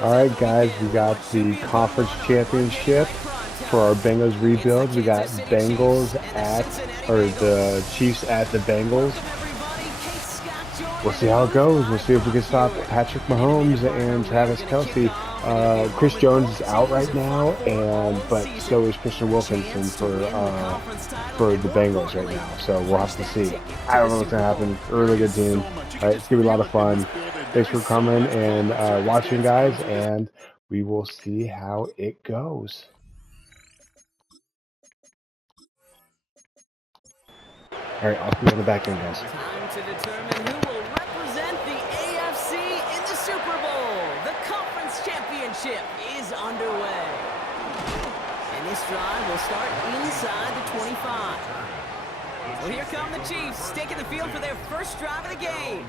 All right, guys, we got the conference championship for our Bengals rebuild. We got Bengals at, or the Chiefs at the Bengals. We'll see how it goes. We'll see if we can stop Patrick Mahomes and Travis Kelce. Chris Jones is out right now, but so is Christian Wilkinson for the Bengals right now. So we'll have to see. I don't know what's gonna happen. A really good team. All right, it's gonna be a lot of fun. Thanks for coming and watching, guys, and we will see how it goes. All right, I'll see you on the back end, guys. Time to determine who will represent the AFC in the Super Bowl. The Conference Championship is underway. And this drive will start inside the 25. So here come the Chiefs, taking the field for their first drive of the game.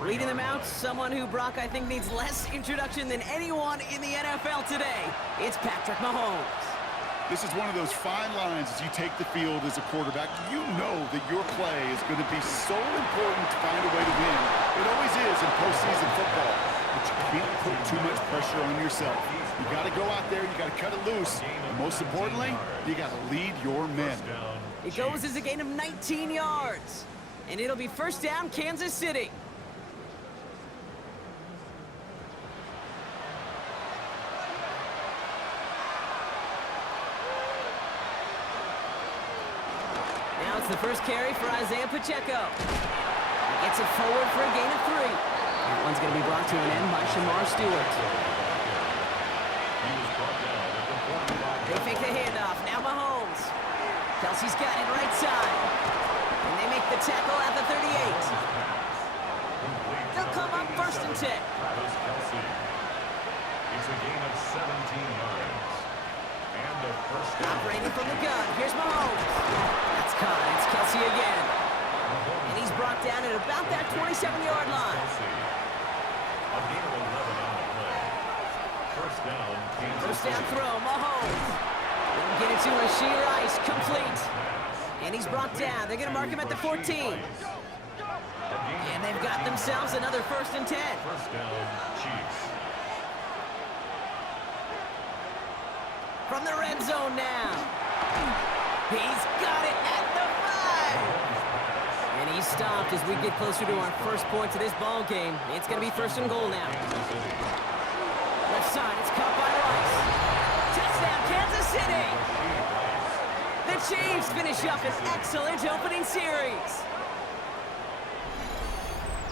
Leading them out, someone who, Brock, I think needs less introduction than anyone in the NFL today. It's Patrick Mahomes. This is one of those fine lines as you take the field as a quarterback. You know that your play is going to be so important to find a way to win. It always is in postseason football, but you can't put too much pressure on yourself. You got to go out there, you got to cut it loose, and most importantly, you got to lead your men. It goes as a gain of 19 yards, and it'll be first down, Kansas City. Now it's the first carry for Isaiah Pacheco. He gets it forward for a gain of 3. That one's going to be brought to an end by Shamar Stewart. They fake the handoff. Now Mahomes. Kelsey's got it right side. And they make the tackle at the 38. They'll come up first and 10. It's a gain of 17 yards. And a first down. Operating from the gun. Here's Mahomes. That's caught. It's Kelsey again. And he's brought down at about that 27-yard line. A gain of 11 on the play. First down, Kansas First down City. throw. Mahomes. They'll get it to Rashee Rice. Complete. And he's brought down. They're going to mark him at the 14. And they've got themselves another first and 10. First down, Chiefs. From the red zone now. He's got it at the 5. And he's stopped as we get closer to our first points of this ball game. It's going to be first and goal now. Left side, it's caught by Rice. Touchdown, Kansas City. The Chiefs finish up an excellent opening series.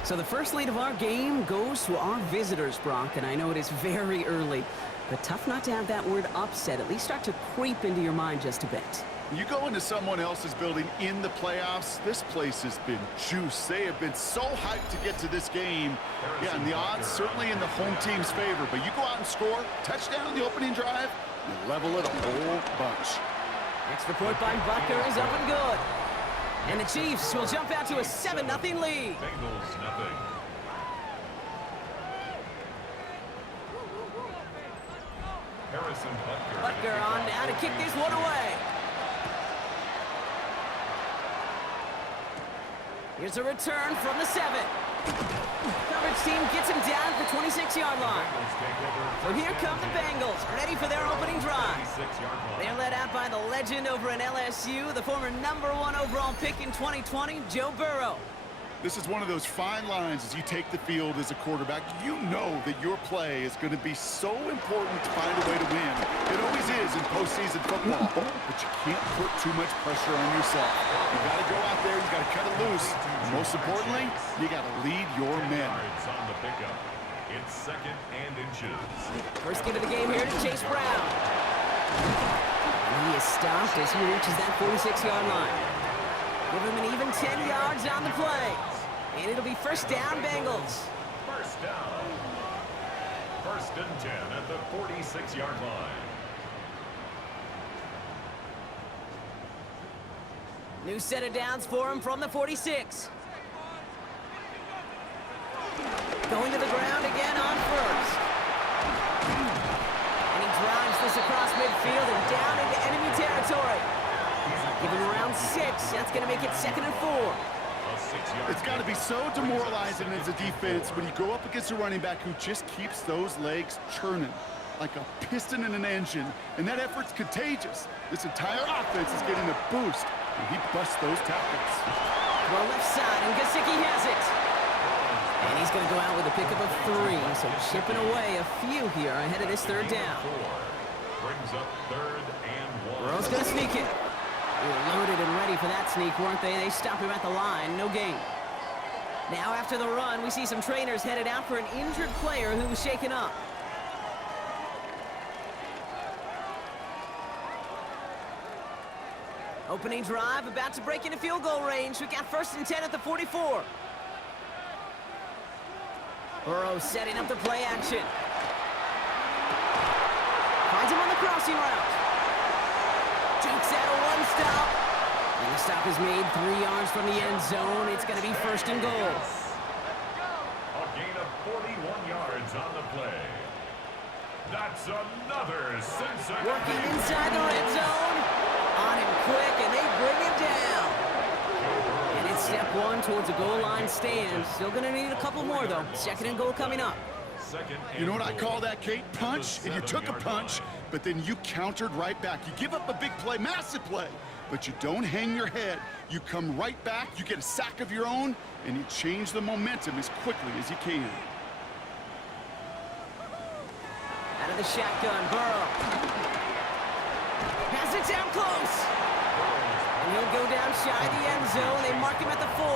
So the first lead of our game goes to our visitors, Brock, and I know it is very early, but tough not to have that word upset at least start to creep into your mind just a bit. You go into someone else's building in the playoffs, this place has been juice. They have been so hyped to get to this game. Yeah, and the odds certainly in the home team's favor, but you go out and score, touchdown on the opening drive, you level it a whole bunch. Extra point by Butker is up and good. And the Chiefs will jump out to a 7-0 lead. Bengals, nothing. Harrison Butker. Butker on now to kick this one away. Here's a return from the 7. Coverage team gets him down at the 26-yard line. So here come the Bengals, ready for their opening drive. They're led out by the legend over in LSU, the former #1 overall pick in 2020, Joe Burrow. This is one of those fine lines as you take the field as a quarterback. You know that your play is going to be so important to find a way to win. It always is in postseason football, but you can't put too much pressure on yourself. You got to go out there, you got to cut it loose, and most importantly, you got to lead your men. It's on the pickup. It's second and inches. First get of the game here to Chase Brown. And he is stopped as he reaches that 46-yard line. Give him an even 10 yards on the play. And it'll be first down, Bengals. First down. First and 10 at the 46-yard line. New set of downs for him from the 46. Going to the ground again on first. And he drives this across midfield and down into enemy territory. Give him around 6. That's going to make it second and 4. It's got to be so demoralizing as a defense when you go up against a running back who just keeps those legs churning like a piston in an engine, and that effort's contagious. This entire offense is getting a boost, and he busts those tackles. Well, left side, and Gesicki has it. And he's going to go out with a pickup of 3, so chipping away a few here ahead of this third down. Brings up 3rd and 1. Burrow's going to sneak it. They were loaded and ready for that sneak, weren't they? They stopped him at the line. No gain. Now after the run, we see some trainers headed out for an injured player who was shaken up. Opening drive, about to break into field goal range. We got 1st and 10 at the 44. Burrow setting up the play action. Finds him on the crossing route. Jukes out a one-stop. And the stop is made 3 yards from the end zone. It's going to be 1st and goal. A gain of 41 yards on the play. That's another Cincinnati. Working inside the red zone. On him quick, and they bring him down. And it's step 1 towards a goal line stand. Still going to need a couple more, though. 2nd and goal coming up. You know what I call that, Kate? Punch, and you took a punch, but then you countered right back. You give up a big play, massive play, but you don't hang your head. You come right back, you get a sack of your own, and you change the momentum as quickly as you can. Out of the shotgun, Burrow. Has it down close. And he'll go down shy of the end zone. They mark him at the 4. A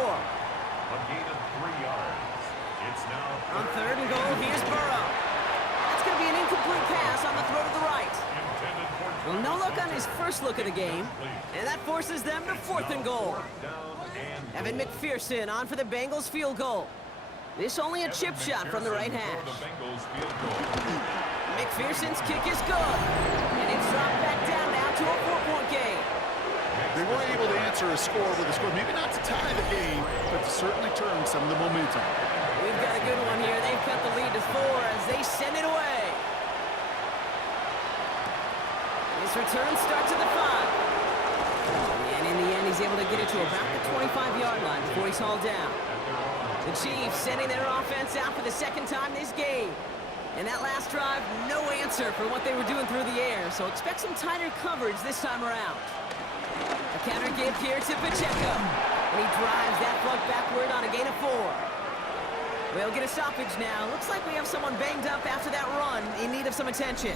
gain of 3 yards. It's now On 3rd and goal, here's Burrow. That's going to be an incomplete pass on the throw to the right. intended for Well, no luck on his first look of the game. And that forces them to 4th and goal. Evan McPherson on for the Bengals field goal. This only a chip shot from the right hash. McPherson's kick is good. And it's dropped back down now to a 4-point game. They were able to answer a score with a score, maybe not to tie the game, but to certainly turn some of the momentum. We've got a good one here. They've cut the lead to 4 as they send it away. This return starts at the 5. And in the end, he's able to get it to about the 25-yard line before he's hauled down. The Chiefs sending their offense out for the 2nd time this game. And that last drive, no answer for what they were doing through the air, so expect some tighter coverage this time around. A counter give here to Pacheco. And he drives that plug backward on a gain of 4. We'll get a stoppage now. Looks like we have someone banged up after that run in need of some attention.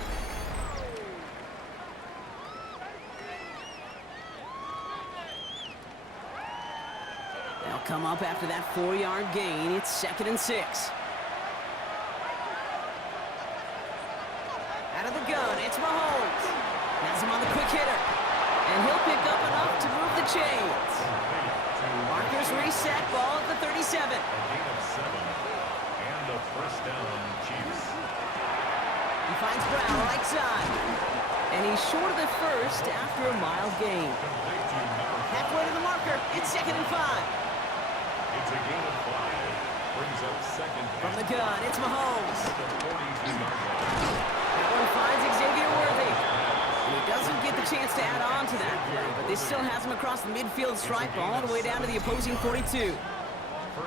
They'll come up after that 4-yard gain. It's 2nd and 6. Out of the gun, it's Mahomes. Has him on the quick hitter. And he'll pick up enough to move the chains. Markers reset, ball at the 37. A gain of 7. And a 1st down, Chiefs. He finds Brown right side. And he's short of the 1st after a mild gain. Halfway to the marker, it's 2nd and 5. It's a gain of 5. Brings up 2nd. From the gun, it's Mahomes. The 42-yard line. That one finds Xavier Worthy. And he doesn't get the chance to add on to that play, but this still has him across the midfield stripe all the way down to the opposing 42.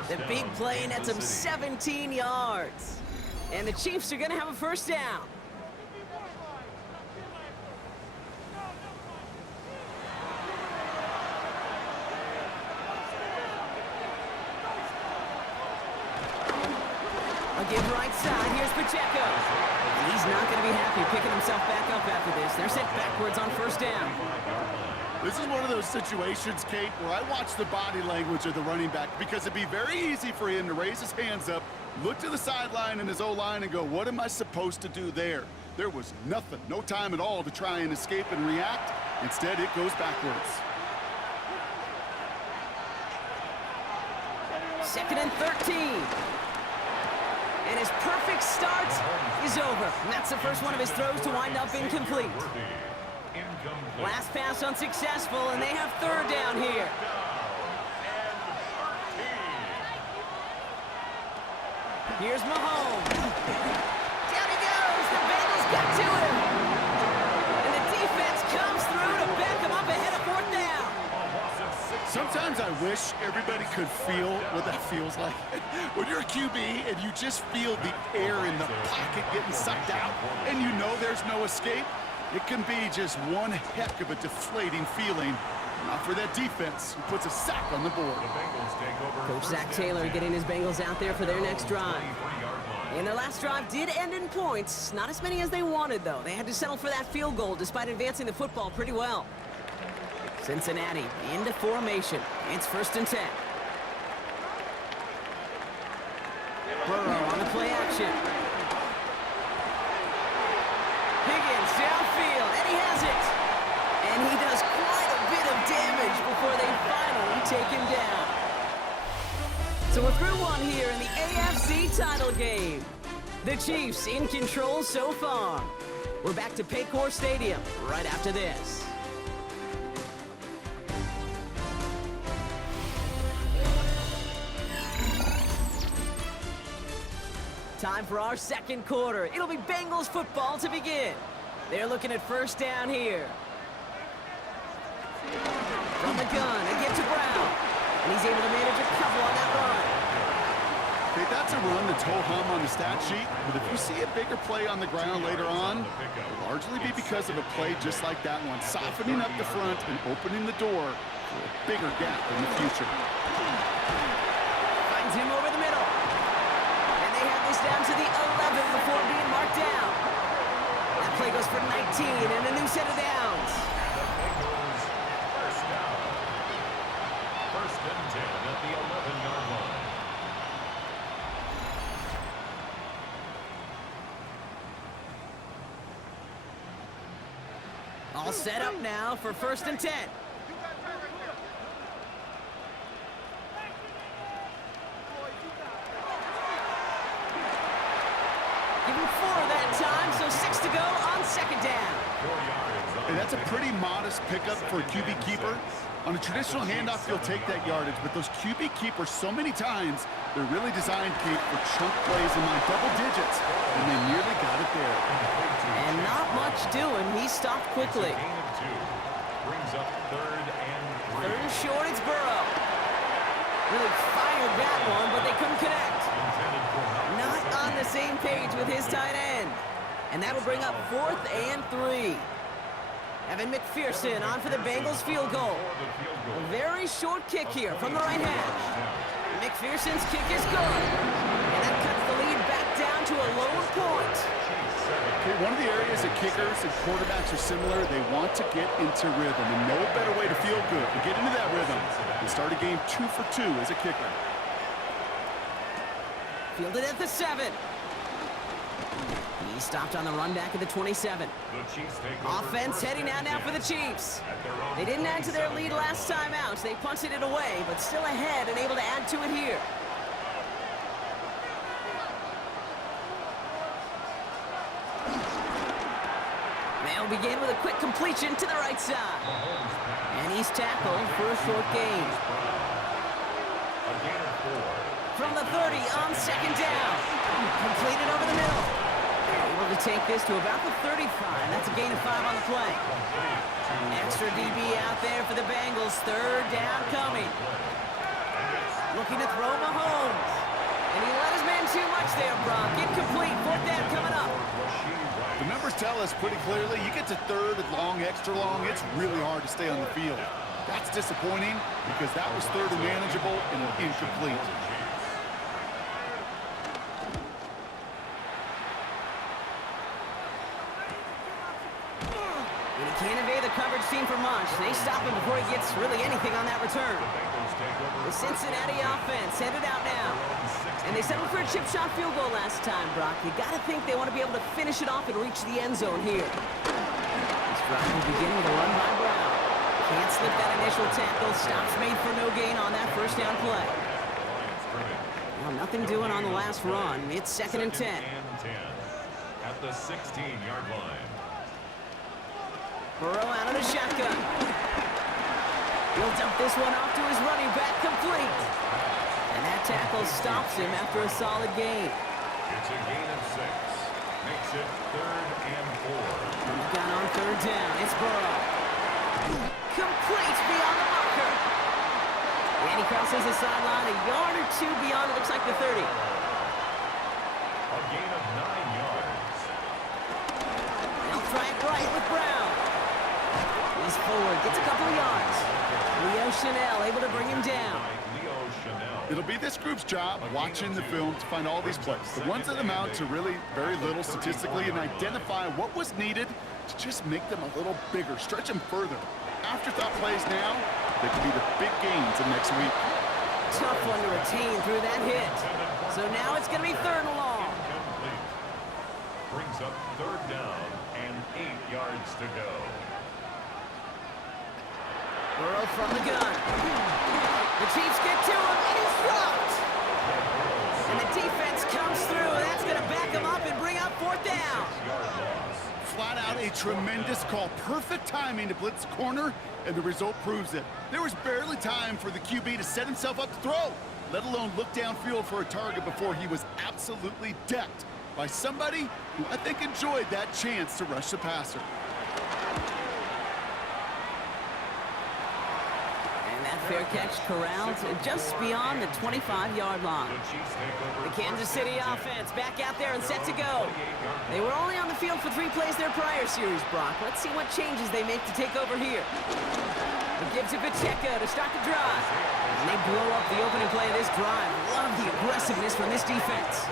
The big play nets him 17 yards. And the Chiefs are going to have a 1st down. A give right side, here's Pacheco. And he's not going to be happy picking himself back up after this. They're sent backwards on 1st down. This is one of those situations, Kate, where I watch the body language of the running back because it'd be very easy for him to raise his hands up, look to the sideline and his O-line and go, what am I supposed to do there? There was nothing, no time at all to try and escape and react. Instead, it goes backwards. 2nd and 13. And his perfect start is over. And that's the first one of his throws to wind up incomplete. Last pass unsuccessful, and they have 3rd down here. Here's Mahomes. Down he goes. The Bengals got to him. And the defense comes through to back him up ahead of 4th down. Sometimes I wish everybody could feel what that feels like. When you're a QB and you just feel the air in the pocket getting sucked out and you know there's no escape, it can be just one heck of a deflating feeling. Not for that defense, who puts a sack on the board. Coach Zach Taylor getting his Bengals out there for their next drive. And their last drive did end in points. Not as many as they wanted, though. They had to settle for that field goal despite advancing the football pretty well. Cincinnati into formation. It's 1st and 10. Burrow on the play action. Higgins downfield, and he has it. And he does quite a bit of damage before they finally take him down. So we're through one here in the AFC title game. The Chiefs in control so far. We're back to Paycor Stadium right after this. Time for our second quarter. It'll be Bengals football to begin. They're looking at 1st down here. From the gun, a get to Brown. And he's able to manage a couple on that run. Okay, that's a run that's ho-hum on the stat sheet, but if you see a bigger play on the ground later on, it'll largely be because of a play just like that one, softening up the front and opening the door for a bigger gap in the future. Finds him over the middle. And they have this down to the 11 before being marked down. That play goes for 19 and a new set of downs. First down. 1st and 10 at the 11-yard line. All set up now for 1st and 10. Give him 4 that time, so 6 to go on 2nd down. Hey, that's a pretty modest pickup for a QB keeper. On a traditional handoff, you'll take that yardage, but those QB keepers, so many times, they're really designed, Kate, for chunk plays in my double digits, and they nearly got it there. And not much doing. He stopped quickly. Gain of 2. Brings up 3rd and 3. 3rd and short, it's Burrow. Really fired that one, but they couldn't connect. Not on the same page with his tight end. And that'll bring up 4th and 3. Evan McPherson on for the Bengals field goal. A very short kick here from the right hash. McPherson's kick is good. And that cuts the lead back down to a lower point. Okay, one of the areas that kickers and quarterbacks are similar, they want to get into rhythm. And no better way to feel good to get into that rhythm than start a game 2 for 2 as a kicker. Fielded at the 7. He stopped on the run back at the 27. Offense heading out now for the Chiefs. They didn't add to their lead last time out, so they punted it away, but still ahead and able to add to it here. They'll begin with a quick completion to the right side. And he's tackled for a short gain. From the 30 on 2nd down. Completed over the middle. Able to take this to about the 35. That's a gain of 5 on the play. Extra DB out there for the Bengals. 3rd down coming. Looking to throw Mahomes. And he let his man too much there, Brock. Incomplete. 4th down coming up. The numbers tell us pretty clearly, you get to 3rd and long, extra long, it's really hard to stay on the field. That's disappointing because that was 3rd and manageable and an incomplete. And he can't evade the coverage team for much. They stop him before he gets really anything on that return. The Cincinnati offense headed out now. And they settled for a chip shot field goal last time, Brock. You got to think they want to be able to finish it off and reach the end zone here. This drive will begin with a run by Brown. Can't slip that initial tackle. Stops made for no gain on that 1st down play. Well, nothing doing on the last run. It's 2nd and 10. At the 16-yard line. Burrow out of the shotgun. He'll dump this one off to his running back, complete. And that tackle stops him after a solid gain. It's a gain of 6. Makes it 3rd and 4. From the gun on 3rd down, it's Burrow. Complete beyond the marker. And he crosses the sideline a yard or two beyond, it looks like the 30. A gain of 9 yards. They'll try it right with Brown. He's forward, gets a couple of yards. Leo Chanel able to bring him down. Leo Chanel. It'll be this group's job watching the film to find all these plays. The ones that amount to really very little statistically and identify what was needed to just make them a little bigger, stretch them further. Afterthought plays now, they could be the big gains of next week. Tough one to retain through that hit. So now it's going to be 3rd and long. Incomplete. Brings up 3rd down and 8 yards to go. Burrow from the gun. The Chiefs get to him, and he's dropped. And the defense comes through, and that's going to back him up and bring up 4th down. 6-yard loss. Flat out a tremendous call. Perfect timing to blitz corner, and the result proves it. There was barely time for the QB to set himself up to throw, let alone look downfield for a target before he was absolutely decked by somebody who I think enjoyed that chance to rush the passer. And that fair catch corralled just beyond the 25-yard line. The Chiefs take over. The Kansas City offense back out there and set to go. They were only on the field for 3 plays their prior series, Brock. Let's see what changes they make to take over here. They give to Pacheco to start the drive. And they blow up the opening play of this drive. Love the aggressiveness from this defense.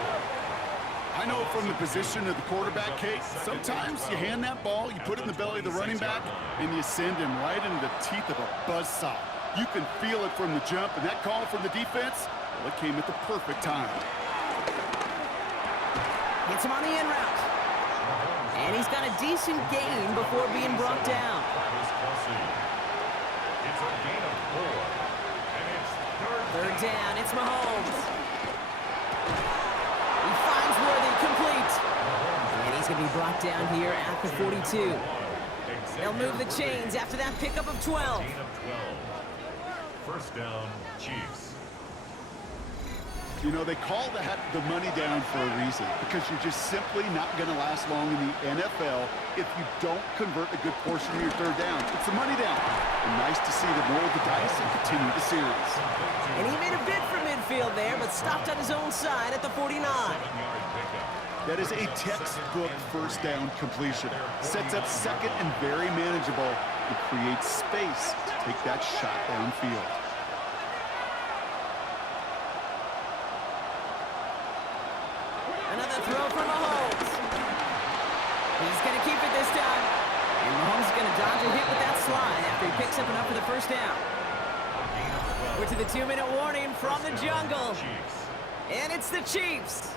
I know from the position of the quarterback, Kate, sometimes you hand that ball, you put it in the belly of the running back, and you send him right into the teeth of a buzzsaw. You can feel it from the jump, and that call from the defense, well, it came at the perfect time. Gets him on the in route. And he's got a decent gain before being brought down. It's a gain of 4. And it's 3rd down, it's Mahomes. He finds Worthy complete. And he's going to be brought down here at the 42. They'll move the chains after that pickup of 12. Gain of 12. 1st down, Chiefs. You know, they call that the money down for a reason, because you're just simply not going to last long in the NFL if you don't convert a good portion of your 3rd down. It's the money down. And nice to see them roll the dice and continue the series. And he made a bid for midfield there, but stopped on his own side at the 49. 7-yard pickup. That is a textbook 1st down completion. Sets up 2nd and very manageable and creates space to take that shot downfield. Another throw for Mahomes. He's going to keep it this time. And Mahomes is going to dodge a hit with that slide after he picks up enough for the 1st down. We're to the 2-minute warning from the jungle. Chiefs. And it's the Chiefs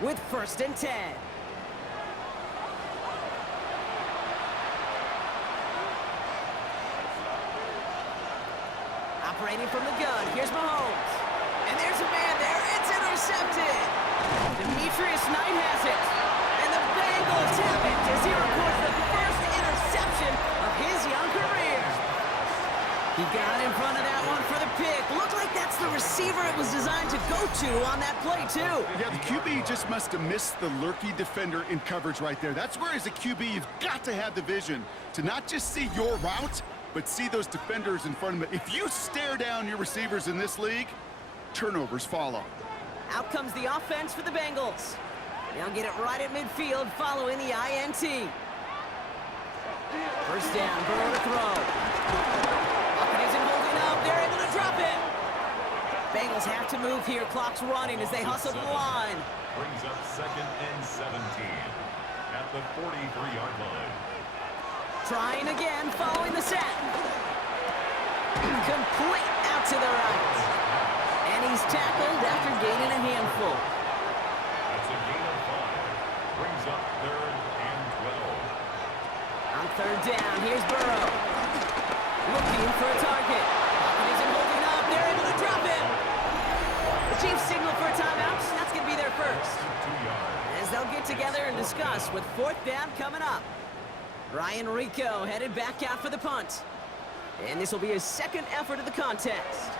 with 1st and 10. Operating from the gun, here's Mahomes. And there's a man there, it's intercepted. Demetrius Knight has it. And the Bengals have it as he records the first interception of his young career. He got in front of that one for the pick. Looked like that's the receiver it was designed to go to on that play, too. Yeah, the QB just must have missed the lurky defender in coverage right there. That's where, as a QB, you've got to have the vision to not just see your route, but see those defenders in front of it. If you stare down your receivers in this league, turnovers follow. Out comes the offense for the Bengals. They'll get it right at midfield following the INT. 1st down, Burrow to throw. Hopkins isn't holding up. They're able to drop it. Bengals have to move here. Clock's running as they hustle to the line. Brings up 2nd and 17 at the 43-yard line. Trying again, following the set. Complete out to the right. And he's tackled after gaining a handful. That's a gain of 5. Brings up 3rd and 12. On 3rd down, here's Burrow. Looking for a target. Hopkins isn't holding up. They're able to drop it. The Chiefs signal for a timeout. That's going to be their first. 2 yards. As they'll get together and discuss with 4th down coming up. Ryan Rico headed back out for the punt. And this will be his 2nd effort of the contest.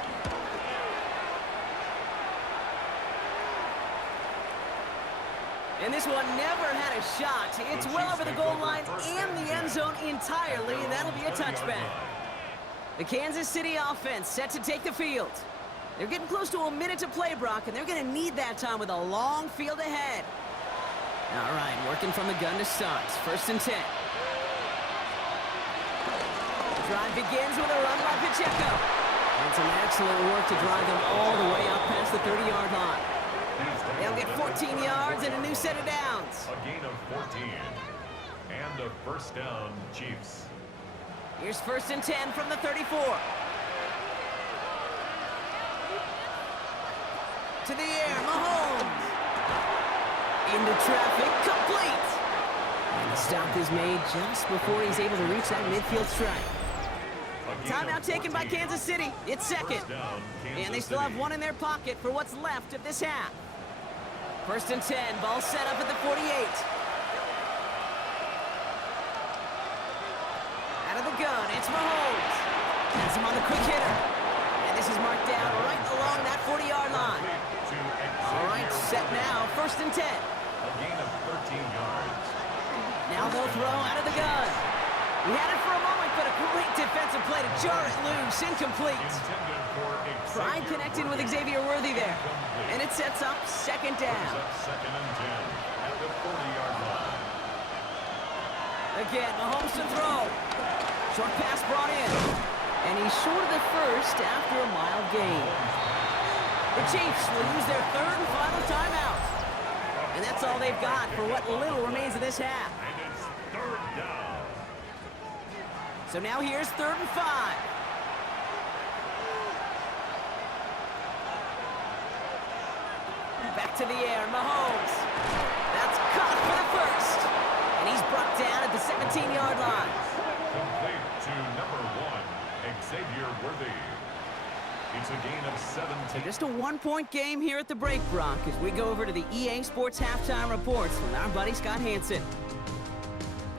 And this one never had a shot. It's well over the goal line and the end zone entirely, and that'll be a touchback. The Kansas City offense set to take the field. They're getting close to a minute to play, Brock, and they're going to need that time with a long field ahead. All right, working from the gun to start. 1st and 10. Drive begins with a run by Pacheco. And some excellent work to drive them all the way up past the 30-yard line. They'll get 14 yards and a new set of downs. A gain of 14. And a first down, Chiefs. Here's 1st and 10 from the 34. To the air, Mahomes. Into traffic, complete. And the stop is made just before he's able to reach that midfield strike. Timeout taken by Kansas City. It's 2nd. And they still have one in their pocket for what's left of this half. 1st and 10, ball set up at the 48. Out of the gun, it's Mahomes. Has him on the quick hitter. And this is marked down right along that 40-yard line. All right, set now, 1st and 10. A gain of 13 yards. Now they'll throw out of the gun. We had it for a moment, but a great defensive play to jar it loose. Incomplete. Pride connected with Xavier Worthy there. And it sets up 2nd down. 2nd and 10 at the 40-yard line. Again, Mahomes to throw. Short pass brought in. And he's short of the first after a mild gain. The Chiefs will use their 3rd and final timeout. And that's all they've got for what little remains of this half. And it's 3rd down. So now here's 3rd and 5. Back to the air, Mahomes. That's caught for the first. And he's brought down at the 17-yard line. Complete to number 1, Xavier Worthy. It's a gain of 17. Just a 1-point game here at the break, Brock, as we go over to the EA Sports halftime reports with our buddy Scott Hansen.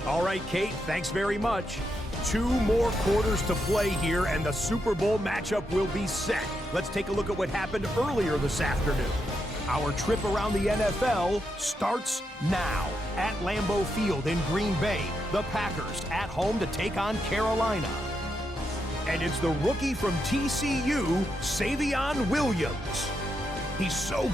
All right, Kate, thanks very much. 2 more quarters to play here, and the Super Bowl matchup will be set. Let's take a look at what happened earlier this afternoon. Our trip around the NFL starts now. At Lambeau Field in Green Bay, the Packers at home to take on Carolina. And it's the rookie from TCU, Savion Williams. He's so...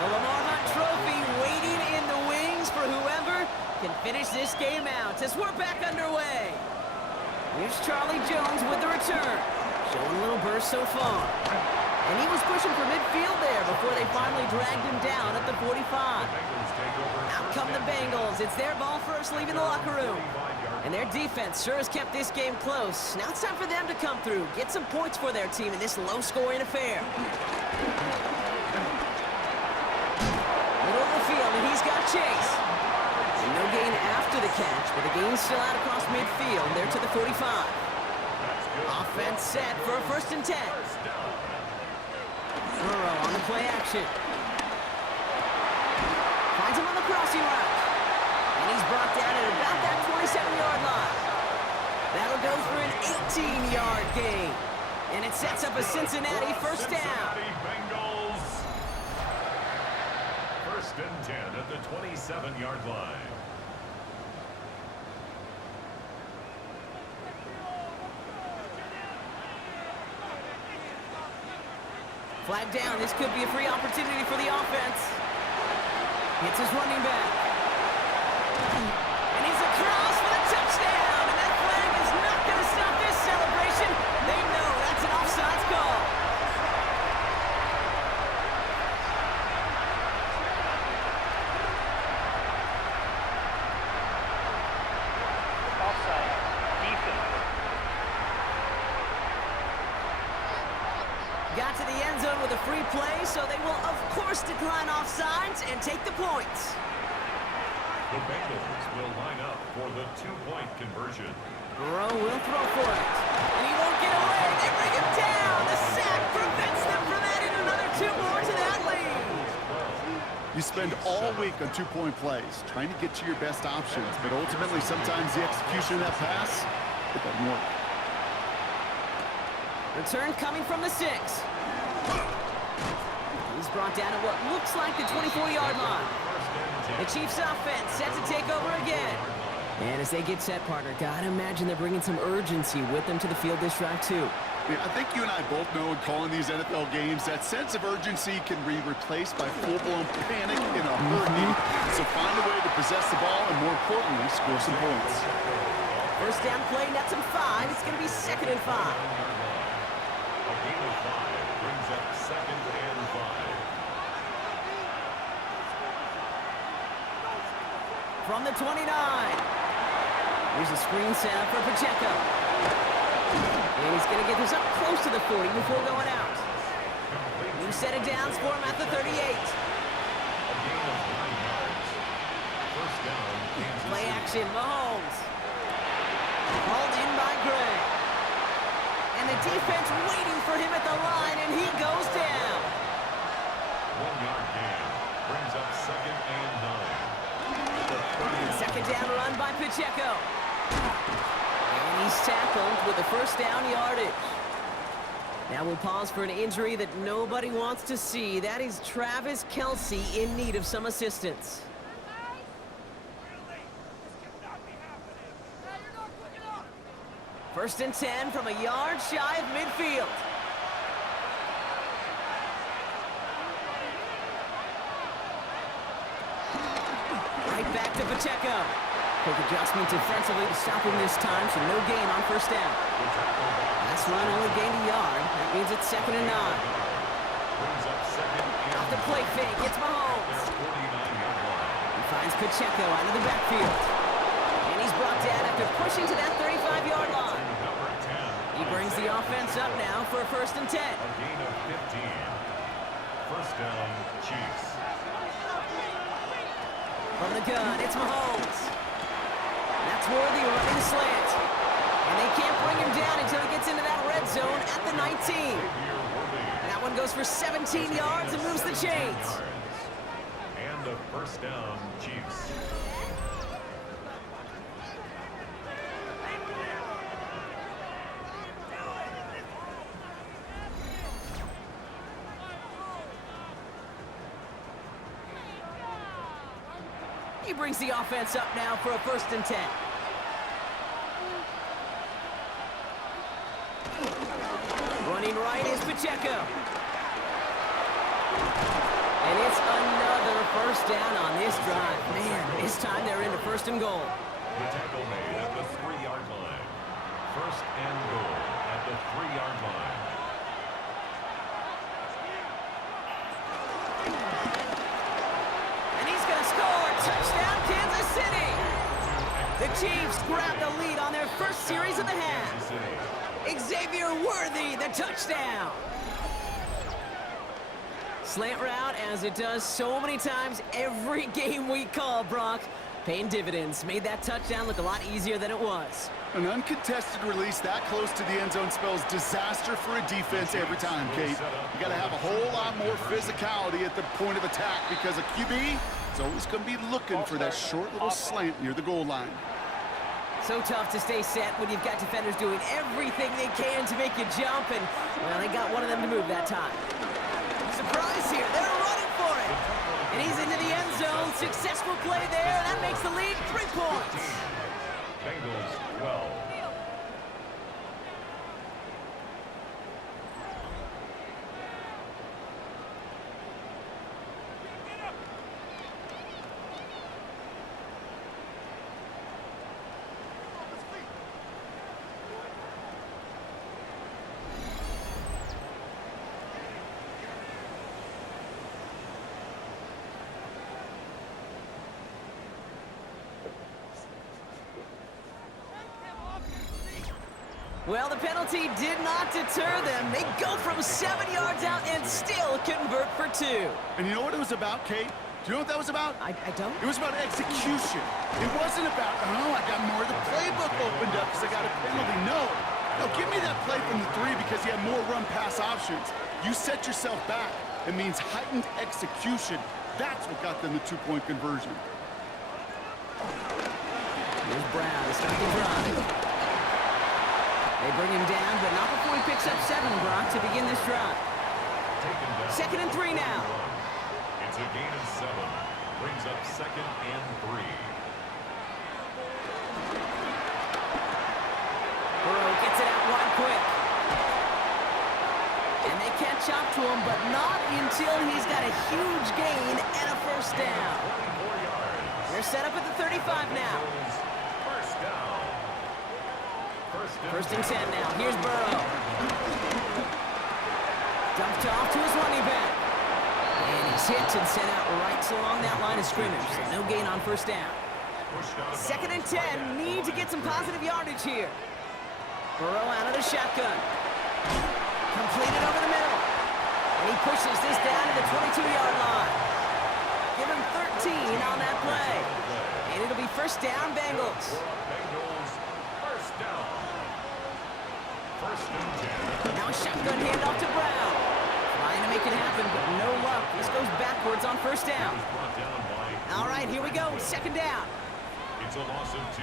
The Lamar Hunt Trophy waiting in the wings for whoever can finish this game out as we're back underway. Here's Charlie Jones with the return. Showing a little burst so far. And he was pushing for midfield there before they finally dragged him down at the 45. Out come the Bengals. It's their ball first, leaving the locker room. And their defense sure has kept this game close. Now it's time for them to come through, get some points for their team in this low-scoring affair. Middle of the field, and he's got Chase. And no gain after the catch, but the gain's still out across midfield. They're to the 45. Offense set for a 1st and 10. Burrow on the play action. Finds him on the crossing route. And he's brought down at about that 27-yard line. That'll go for an 18-yard gain. And it sets up a Cincinnati 1st down. Bengals. 1st and 10 at the 27-yard line. Flag down. This could be a free opportunity for the offense. Hits his running back. And he's across for the touchdown. And that flag is not going to stop this celebration. They know that's an offsides call. Offside. Defense. Got to the end zone with a free play, so they will, of course, decline offsides and take the points. The Bengals will line up for the 2-point conversion. Burrow will throw for it. And he won't get away. They bring him down. The sack prevents them from adding another 2 more to that lead. You spend all week on 2-point plays, trying to get to your best options, but ultimately sometimes the execution of that pass, it doesn't work. Return coming from the 6. He's brought down at what looks like the 24-yard line. The Chiefs offense set to take over again. And as they get set, partner, gotta imagine they're bringing some urgency with them to the field this drive, too. Yeah, I think you and I both know in calling these NFL games that sense of urgency can be replaced by full-blown panic in a hurry. So find a way to possess the ball and, more importantly, score some points. First down play, nets him 5. It's going to be 2nd and 5. A gain of 5 brings up 2nd and 5. From the 29. Here's a screen set up for Pacheco. And he's going to get this up close to the 40 before going out. New set of downs for him at the 38. A gain of 9 yards. First down, Kansas Play City. action, Mahomes. Called in by Gray. And the defense waiting for him at the line, and he goes down. 1 yard gain brings up 2nd and 9. Second down run by Pacheco. And he's tackled with the first down yardage. Now we'll pause for an injury that nobody wants to see. That is Travis Kelce in need of some assistance. First and 10 from a yard shy of midfield. Right back to Pacheco. Quick adjustment defensively to stop him this time, so no gain on first down. Last run only gained a yard. That means it's 2nd and 9. Brings up 2nd and Off the play fake, it's Mahomes. 49-yard line. He finds Pacheco out of the backfield. And he's brought down after pushing to that 35-yard line. Number 10. He brings the offense up now for a first and 10. A gain of 15. First down, Chiefs. From the gun, it's Mahomes. That's worthy running slant. And they can't bring him down until he gets into that red zone at the 19. And that one goes for 17 yards and moves the chains. And a first down, Chiefs. He brings the offense up now for a first and 10. Running right is Pacheco. And it's another first down on this drive. Man, this time they're into first and goal. The tackle made at the 3-yard line. First and goal at the 3-yard line. And he's going to score. Touchdown, Kansas City. The Chiefs grab the lead on their first series of the half. Kansas City. Xavier Worthy, the touchdown. Slant route, as it does so many times every game we call, Brock. Paying dividends. Made that touchdown look a lot easier than it was. An uncontested release that close to the end zone spells disaster for a defense every time, Kate. You got to have a whole lot more physicality at the point of attack because a QB is always going to be looking for that short little slant near the goal line. So tough to stay set when you've got defenders doing everything they can to make you jump, and, well, they got one of them to move that time. Surprise here. They're running for it. And he's into the end zone. Successful play there. That makes the lead 3 points. Bengals 12. Well, the penalty did not deter them. They go from 7 yards out and still convert for 2. And you know what it was about, Kate? Do you know what that was about? I don't. It was about execution. It wasn't about, oh, I got more of the playbook opened up because I got a penalty. No, give me that play from the 3 because you have more run-pass options. You set yourself back. It means heightened execution. That's what got them the 2-point conversion. Here's Brown to start the drive. They bring him down, but not before he picks up 7, Brock, to begin this drive. Taken down. 2nd and 3 now. It's a gain of 7. Brings up 2nd and 3. Burrow gets it out wide quick. And they catch up to him, but not until he's got a huge gain and a first down. 24 yards. They're set up at the 35 now. First down. First and 10 now. Here's Burrow. Dumped off to his running back. And he's hit and sent out right along that line of scrimmage. So no gain on first down. 2nd and 10. Need to get some positive yardage here. Burrow out of the shotgun. Completed over the middle. And he pushes this down to the 22-yard line. Give him 13 on that play. And it'll be first down, Bengals. Bengals, first down. First and 10. Now a shotgun handoff to Brown. Trying to make it happen, but no luck. This goes backwards on first down. Brought down by All right, here we go. 2nd down. It's a loss of 2.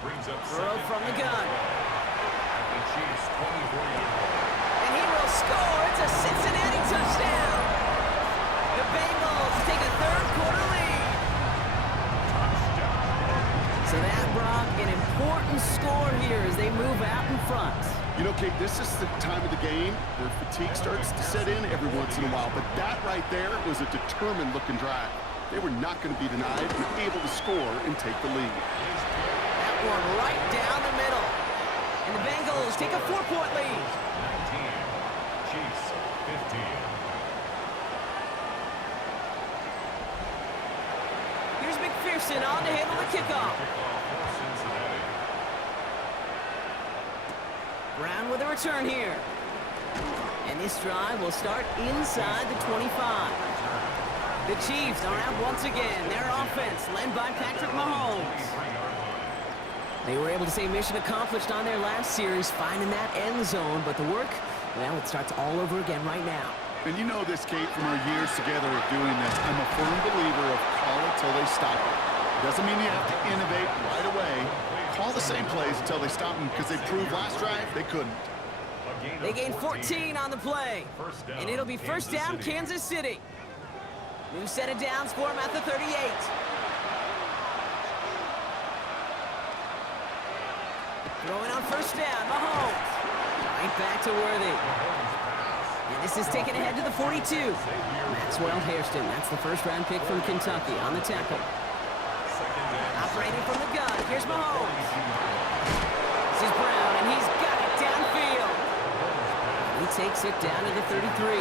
Brings up Burrow from the gun. At the Chiefs' 24-yard line. And he will score. It's a Cincinnati touchdown. The Bengals take a 3rd quarter lead. So that, Brock, an important score here as they move out in front. You know, Kate, this is the time of the game where fatigue starts to set in every once in a while. But that right there was a determined-looking drive. They were not going to be denied, but able to score and take the lead. That one right down the middle. And the Bengals take a 4-point lead. 19. Chiefs, 15. Here's McPherson on to handle the kickoff. Kickoff for Cincinnati. Brown with a return here. And this drive will start inside the 25. The Chiefs are out once again. Their offense led by Patrick Mahomes. They were able to say mission accomplished on their last series, finding that end zone. But the work, well, it starts all over again right now. And you know this, Kate, from our years together of doing this. I'm a firm believer of call it till they stop it. Doesn't mean you have to innovate right away. Call the same plays until they stop them, because they proved last drive they couldn't. They gained 14 on the play. And it'll be first down, Kansas City. New set of downs for him at the 38. Throwing on first down, Mahomes. Right back to Worthy. And this is taken ahead to the 42. Maxwell Hairston, that's the first-round pick from Kentucky on the tackle. Operating from the gun, here's Mahomes. This is Brown, and he's got it downfield. He takes it down to the 33.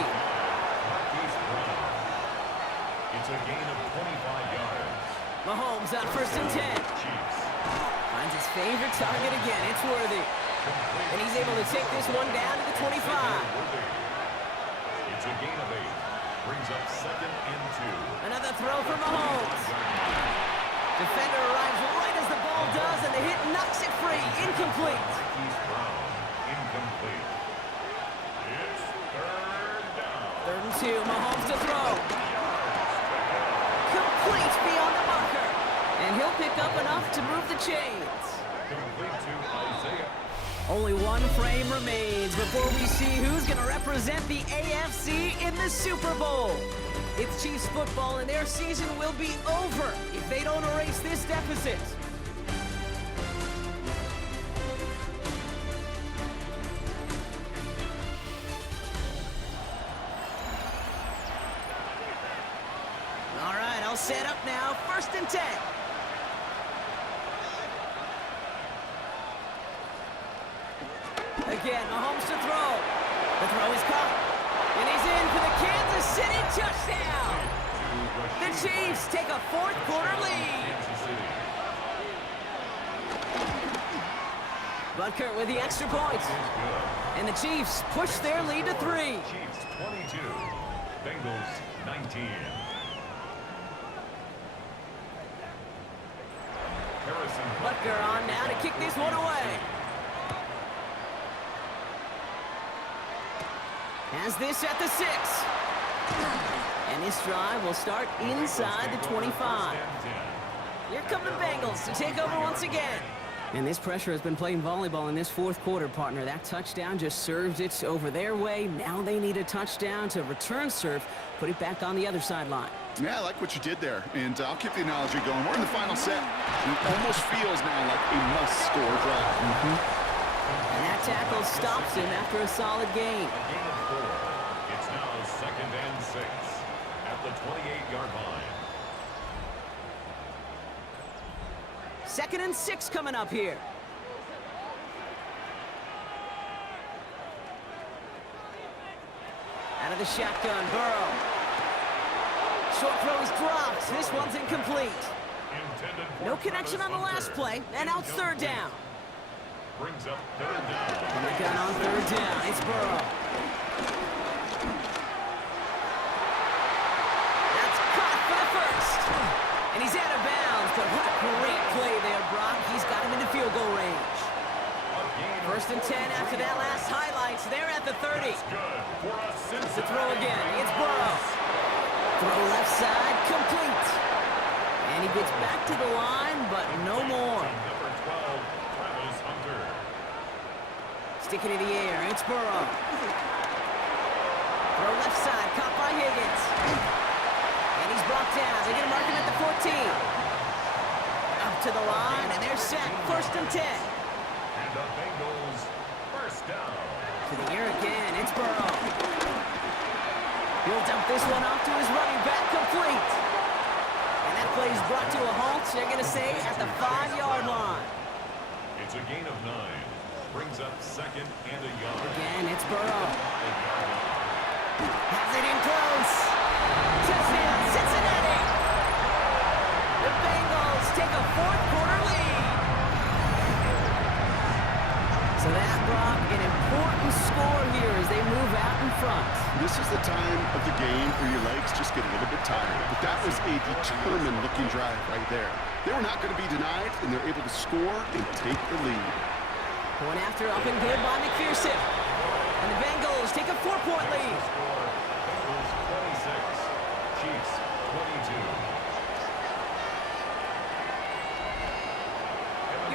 It's a gain of 25 yards. Mahomes on first and 10. Chiefs. Finds his favorite target again. It's Worthy. And he's able to take this one down to the 25. It's a gain of 8. Brings up 2nd and 2. Another throw for Mahomes. Defender arrives right as the ball does, and the hit knocks it free. Incomplete. Marquise Brown. Incomplete. It's 3rd down. 3rd and 2. Mahomes to throw. Complete beyond the marker. And he'll pick up enough to move the chains. Complete to Isaiah. Only one frame remains before we see who's going to represent the AFC in the Super Bowl. It's Chiefs football, and their season will be over if they don't erase this deficit. All right, I'll set up now. 1st and 10. Again, Mahomes to throw. The throw is caught. And he's in for the Kansas City touchdown. The Chiefs take a 4th quarter lead. Butker with the extra point. And the Chiefs push their lead to 3. Chiefs 22. Bengals 19. Harrison Butker on now to kick this one away. Has this at the 6. And this drive will start inside the 25. Here come the Bengals to take over once again. And this pressure has been playing volleyball in this fourth quarter, partner. That touchdown just served it over their way. Now they need a touchdown to return serve, put it back on the other sideline. Yeah, I like what you did there, and I'll keep the analogy going. We're in the final set. It almost feels now like a must-score drive. And that tackle stops him after a solid gain. A gain of 4. It's now 2nd and 6 at the 28-yard line. 2nd and 6 coming up here. Out of the shotgun, Burrow. Short throw is dropped. This one's incomplete. No connection on the last play, and now it's 3rd down. Brings up 3rd down. From the gun on 3rd down, it's Burrow. That's caught for the first. And he's out of bounds, but what a great play there, Brock. He's got him into field goal range. 1st and 10 after that last highlights. They're at the 30. Good for a To throw again, it's Burrow. Throw left side, complete. And he gets back to the line, but no more. Number 12, Travis Hunter. Sticking in the air, it's Burrow. Throw left side, caught by Higgins. And he's brought down. They're going to mark him at the 14. Up to the line, and they're set. 1st and 10. And the Bengals first down. To the air again, it's Burrow. He'll dump this one off to his running back, complete. And that play is brought to a halt. They're going to say at the 5-yard line. It's a gain of 9. Brings up 2nd and a yard. Again, it's Burrow. 5-yard line. Has it in close. Touchdown, Cincinnati. The Bengals take a 4th quarter lead. So that brought an important score here as they move out in front. This is the time of the game where your legs just get a little bit tired. But that was a determined-looking drive right there. They were not going to be denied, and they're able to score and take the lead. Going after up and good by McPherson. And the Bengals take a 4-point lead. Score, Bengals 26, Chiefs 22.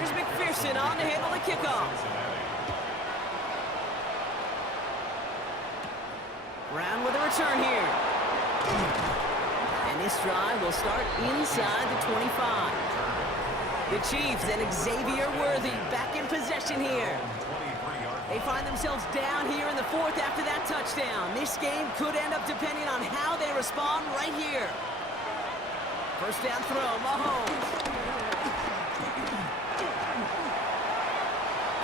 Here's McPherson on to handle the kickoff. Brown with a return here. And this drive will start inside the 25. The Chiefs and Xavier Worthy back in possession here. They find themselves down here in the 4th after that touchdown. This game could end up depending on how they respond right here. 1st down throw, Mahomes.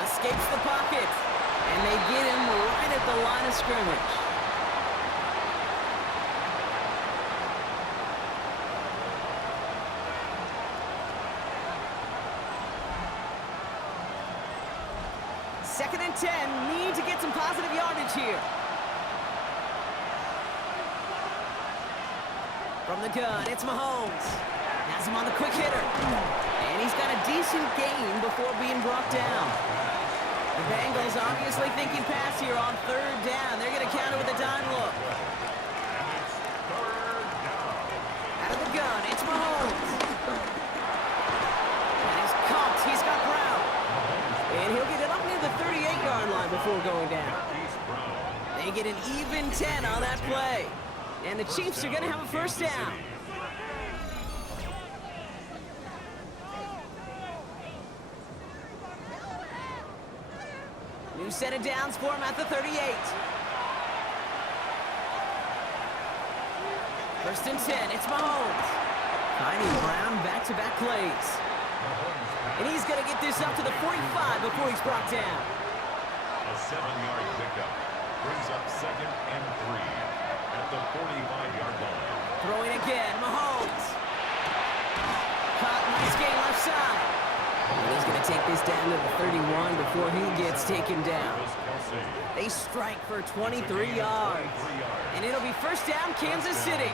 Escapes the pocket. And they get him right at the line of scrimmage. Second and 10, need to get some positive yardage here. From the gun, it's Mahomes. Has him on the quick hitter. And he's got a decent gain before being brought down. The Bengals obviously thinking pass here on 3rd down. They're going to counter with a dime look. And it's 3rd down. Out of the gun, it's Mahomes. And he's caught. He's got Brown. And he'll get it up near the 38-yard line before going down. They get an even 10 on that play. And the Chiefs are going to have a 1st down. New set of downs for him at the 38. 1st and 10, it's Mahomes. Finding Brown back-to-back plays. And he's going to get this up to the 45 before he's brought down. A 7-yard pickup brings up 2nd and 3 at the 45-yard line. Throwing again, Mahomes. Caught, nice gain left side. And he's going to take this down to the 31 before he gets taken down. They strike for 23 yards. And it'll be 1st down, Kansas City.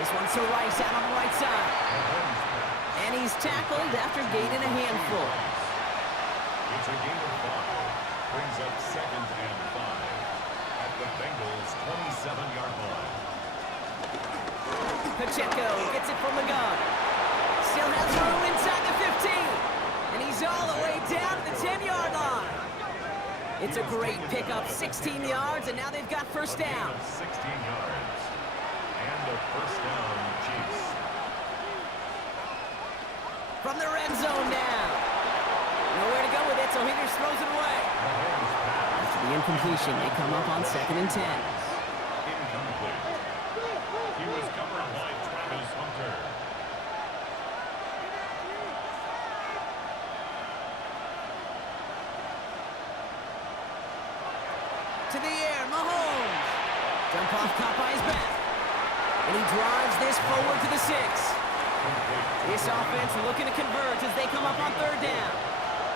This one's to Rice out on the right side. And he's tackled after gaining a handful. It's a gain of 5. Brings up 2nd and 5 at the Bengals' 27-yard line. Pacheco gets it from the gun. still has room inside the 15. And he's all the way down to the 10-yard line. It's a great pickup, 16 yards, and now they've got first down. 16 yards. And a first down, Chiefs. From the red zone now. Nowhere to go with it, so Higgins throws it away. After the incompletion, they come up on 2nd and 10. Incomplete. He was covered by Travis Hunter. To the air, Mahomes. Dump off, caught by his back. And he drives this forward to the 6. This offense looking to converge as they come up on 3rd down.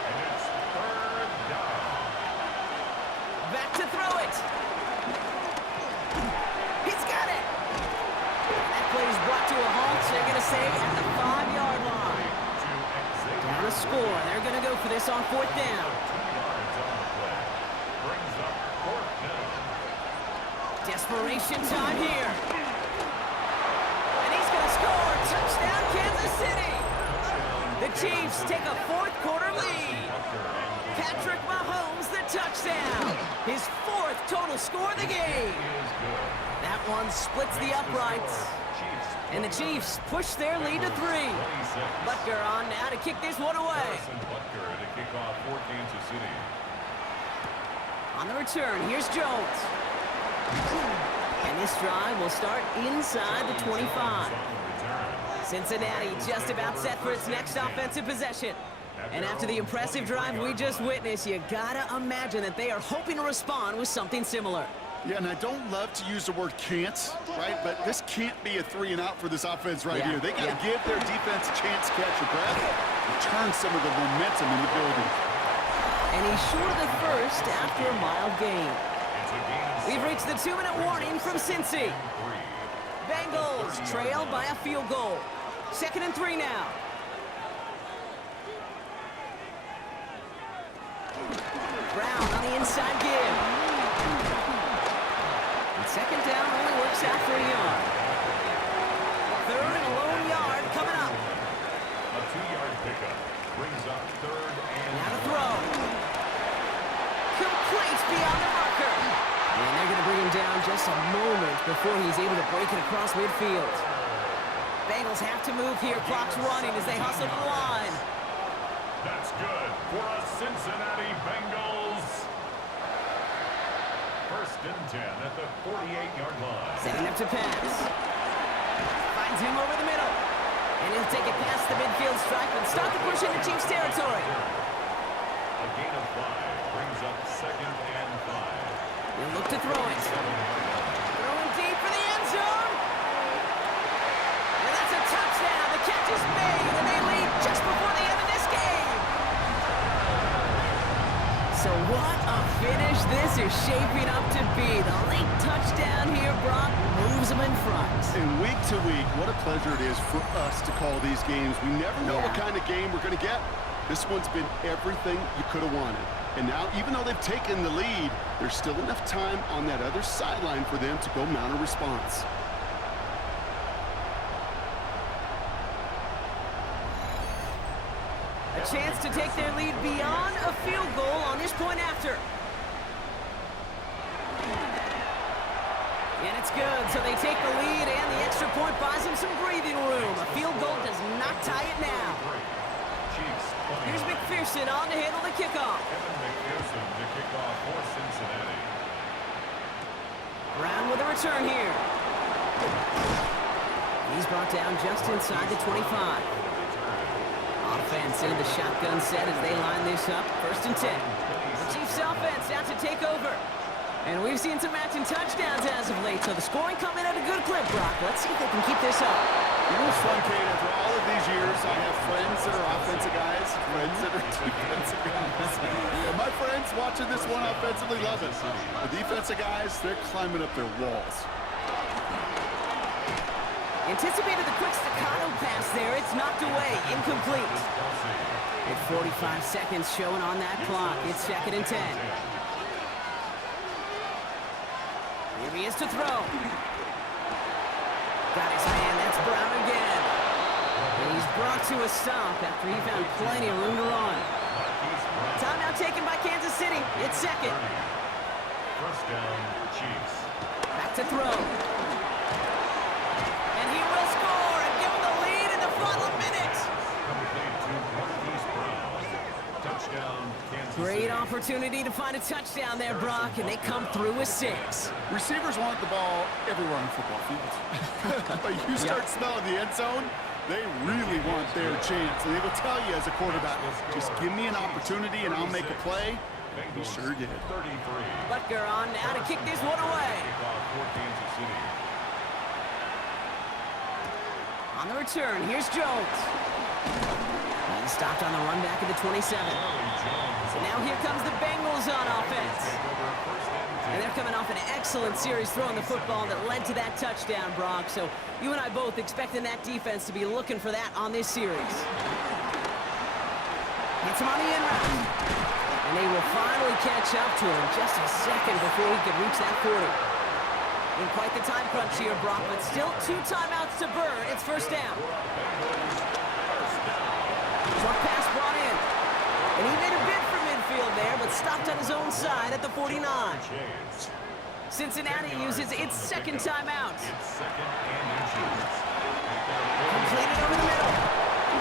And it's 3rd down. Back to throw it. He's got it. And that play is brought to a halt, so they're going to say at the 5-yard line. Down a score. They're going to go for this on 4th down. 2 yards on the play. Brings up 4th down. Desperation time here. And he's going to score. Touchdown, Kansas City. The Chiefs take a 4th quarter lead. Patrick Mahomes, the touchdown. His 4th total score of the game. That one splits the uprights. And the Chiefs push their lead to 3. Butker on now to kick this one away. Butker to kick off for Kansas City. On the return, here's Jones. And this drive will start inside the 25. Cincinnati just about set for its next offensive possession. And after the impressive drive we just witnessed, you gotta imagine that they are hoping to respond with something similar. Yeah, and I don't love to use the word can't, right? But this can't be a 3-and-out for this offense right here. They got to give their defense a chance to catch your breath and turn some of the momentum in the building. And he's short of the first after a mild gain. We've reached the 2-minute warning from Cincy. Bengals trail by a field goal. 2nd and 3 now. Brown on the inside give. And 2nd down only works out for a yard. 3rd and a lone yard coming up. A 2-yard pickup brings up 3rd and now to throw. Complete beyond the marker. And they're going to bring him down just a moment before he's able to break it across midfield. Bengals have to move here. Clock's running as they hustle to the line. That's good for a Cincinnati Bengals. 1st and 10 at the 48-yard line. Setting up to pass. Finds him over the middle. And he'll take it past the midfield stripe and start to push into Chiefs territory. A gain of 5 brings up 2nd and 5. He'll look to throw it. Throwing deep for the end zone. And that's a touchdown. The catch is made, and they lead just before the end of this game. So what a finish this is shaping up to be. The late touchdown here, Brock, moves them in front. And week to week, what a pleasure it is for us to call these games. We never know what kind of game we're going to get. This one's been everything you could have wanted. And now, even though they've taken the lead, there's still enough time on that other sideline for them to go mount a response. A chance to take their lead beyond a field goal on this point after. And it's good, so they take the lead, and the extra point buys them some breathing room. A field goal does not tie it now. Here's McPherson on to handle the kickoff. McPherson to kick off for Cincinnati. Brown with a return here. He's brought down just inside the 25. Offense into the shotgun set as they line this up. 1st and 10. The Chiefs offense out to take over. And we've seen some matching touchdowns as of late, so the scoring coming at a good clip, Brock. Let's see if they can keep this up. You know what's fun, Kate? After all of these years, I have friends that are offensive guys, friends that are defensive guys. And my friends watching this one offensively love it. The defensive guys, they're climbing up their walls. Anticipated the quick staccato pass there. It's knocked away. Incomplete. With 45 seconds showing on that clock, it's 2nd and 10. Here he is to throw. Got his man. That's Brown again. And he's brought to a stop after he found plenty of room to run. Timeout taken by Kansas City. It's second. First down, Chiefs. Back to throw. And he will score and give him the lead in the final minute. Complete to Marquise Brown. Touchdown, Kansas Great City. opportunity to find a touchdown there, Brock, and they come through with 6. Receivers want the ball everywhere on football fields. But you start smelling the end zone, they really want their chance. And they will tell you as a quarterback, just give me an opportunity and I'll make a play. He sure did. 33. Butker on now to kick this one away. Kickoff for Kansas City. On the return, here's Jones. He stopped on the run back at the 27. So now here comes the Bengals on offense. And they're coming off an excellent series throwing the football that led to that touchdown, Brock. So you and I both expecting that defense to be looking for that on this series. Gets him on the in route. And they will finally catch up to him just a second before he could reach that 40. In quite the time crunch here, Brock, but still 2 timeouts to burn. It's first down. Short pass brought in. And he made a bid for midfield there, but stopped on his own side at the 49. Cincinnati uses its second timeout. Completed over the middle.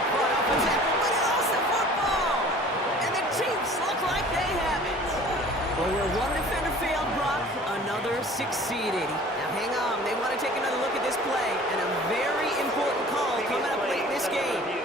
Brought up a tackle, but he lost the football. And the Chiefs look like they have it. Well, where one defender failed, Brock, another succeeded. Now, hang on. They want to take another look at this play, and a very important call coming up late in this game.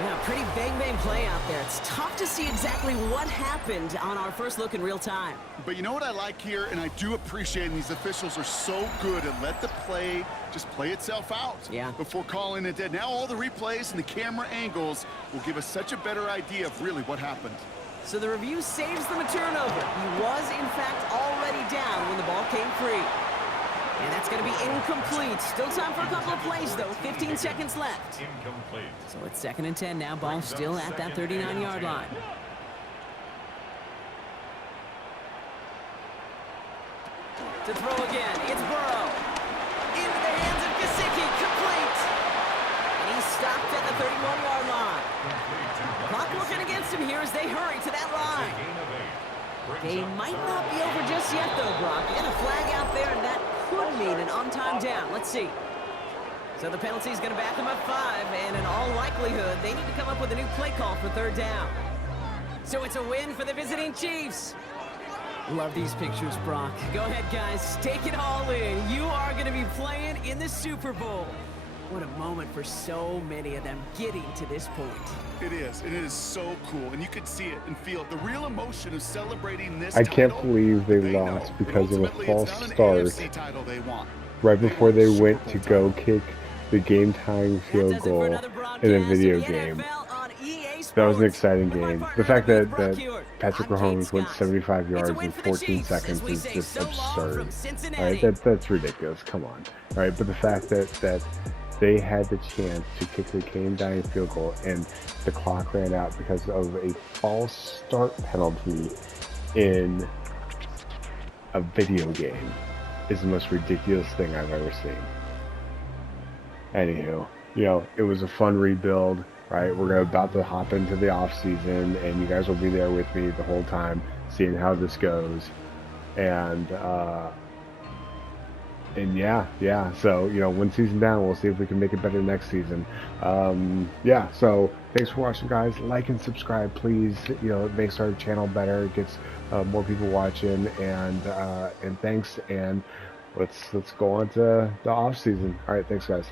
Yeah, pretty bang-bang play out there. It's tough to see exactly what happened on our first look in real time. But you know what I like here, and I do appreciate, and these officials are so good at let the play just play itself out before calling it dead. Now all the replays and the camera angles will give us such a better idea of really what happened. So the review saves them a turnover. He was, in fact, already down when the ball came free. And that's going to be incomplete. Still time for a couple of plays, though. 15 seconds left. Incomplete. So it's 2nd and 10 now. Ball still at that 39-yard line. To throw again. It's Burrow. Into the hands of Gesicki. Complete. And he's stopped at the 31-yard line. Clock working against him here as they hurry to that line. They might not be over just yet, though, Brock. And a flag out there, and that could mean an on-time down. Let's see. So the penalty is going to back them up 5, and in all likelihood, they need to come up with a new play call for 3rd down. So it's a win for the visiting Chiefs. Love these pictures, Brock. Go ahead, guys. Take it all in. You are going to be playing in the Super Bowl. What a moment for so many of them getting to this point. It is, and it is so cool, and you can see it and feel it. The real emotion of celebrating this I can't title, believe they lost because of a false start right before they went to go kick the game-tying field goal in a video game. That was an exciting game. The fact that Patrick Mahomes went 75 yards in 14 seconds is just absurd. All right, that's ridiculous. Come on. All right, but the fact that they had the chance to kick the game-tying field goal and the clock ran out because of a false start penalty in a video game is the most ridiculous thing I've ever seen. Anywho, you know, it was a fun rebuild, right? We're about to hop into the off season, and you guys will be there with me the whole time, seeing how this goes. And yeah. So, you know, one season down, we'll see if we can make it better next season. Yeah. So thanks for watching, guys. Like and subscribe, please. You know, it makes our channel better. It gets more people watching. And thanks. And let's go on to the off season. All right. Thanks, guys.